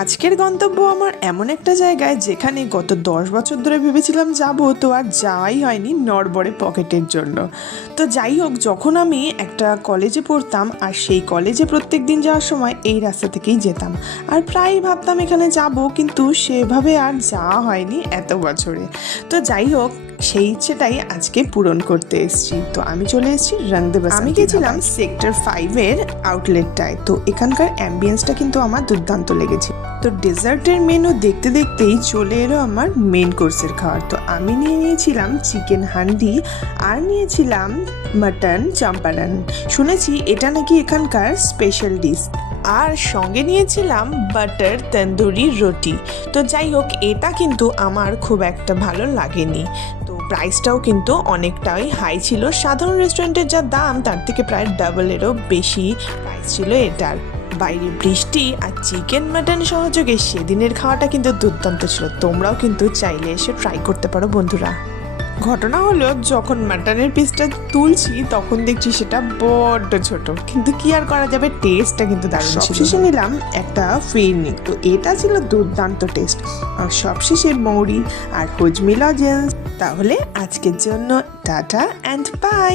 আজকের গন্তব্য আমার এমন একটা জায়গায় যেখানে গত 10 বছর ধরে ভেবেছিলাম যাব, তো আর যাওয়াই হয়নি নড়বড়ে পকেটের জন্য। তো যাই হোক, যখন আমি একটা কলেজে পড়তাম আর সেই কলেজে প্রত্যেক দিন যাওয়ার সময় এই রাস্তা থেকেই যেতাম, আর প্রায়ই ভাবতাম এখানে যাব, কিন্তু সেভাবে আর যাওয়া হয়নি এত বছরে। তো যাই হোক, সেই ইচ্ছেটাই আজকে পূরণ করতে এসেছি। তো আমি চলে এসেছি রং দে বাসন্তী। আমি গেছিলাম সেক্টর 5-এর আউটলেটটায়। তো এখানকার অ্যাম্বিয়েন্সটা কিন্তু আমার দুর্দান্ত লেগেছে। তো ডেজার্টের মেনু দেখতে দেখতেই চলে এলো আমার মেন কোর্সের খাবার। তো আমি নিয়েছিলাম চিকেন হান্ডি আর নিয়েছিলাম মাটন চাম্পারান। শুনেছি এটা নাকি এখানকার স্পেশাল ডিশ। আর সঙ্গে নিয়েছিলাম বাটার তন্দুরি রুটি। তো যাই হোক, এটা কিন্তু আমার খুব একটা ভালো লাগেনি। তো প্রাইসটাও কিন্তু অনেকটাই হাই ছিল। সাধারণ রেস্টুরেন্টের যা দাম তার থেকে প্রায় ডাবলেরও বেশি প্রাইস ছিল এটার। বাইরে বৃষ্টি আর চিকেন মাটন সহযোগে সেদিনের খাওয়াটা কিন্তু দুর্দান্ত ছিল। তোমরাও কিন্তু চাইলে এসে ট্রাই করতে পারো বন্ধুরা। ঘটনা হলো, যখন মাটনের পিসটা তুলছি তখন দেখছি সেটা বড্ড ছোট, কিন্তু কি আর করা যাবে, টেস্টটা কিন্তু দারুণ ছিল। সবশেষে নিলাম একটা ফিরনি। তো এটা ছিল দুর্দান্ত টেস্ট। আর সবশেষে মৌরি আর হজমি লজেন্স। তাহলে আজকের জন্য টাটা অ্যান্ড বাই।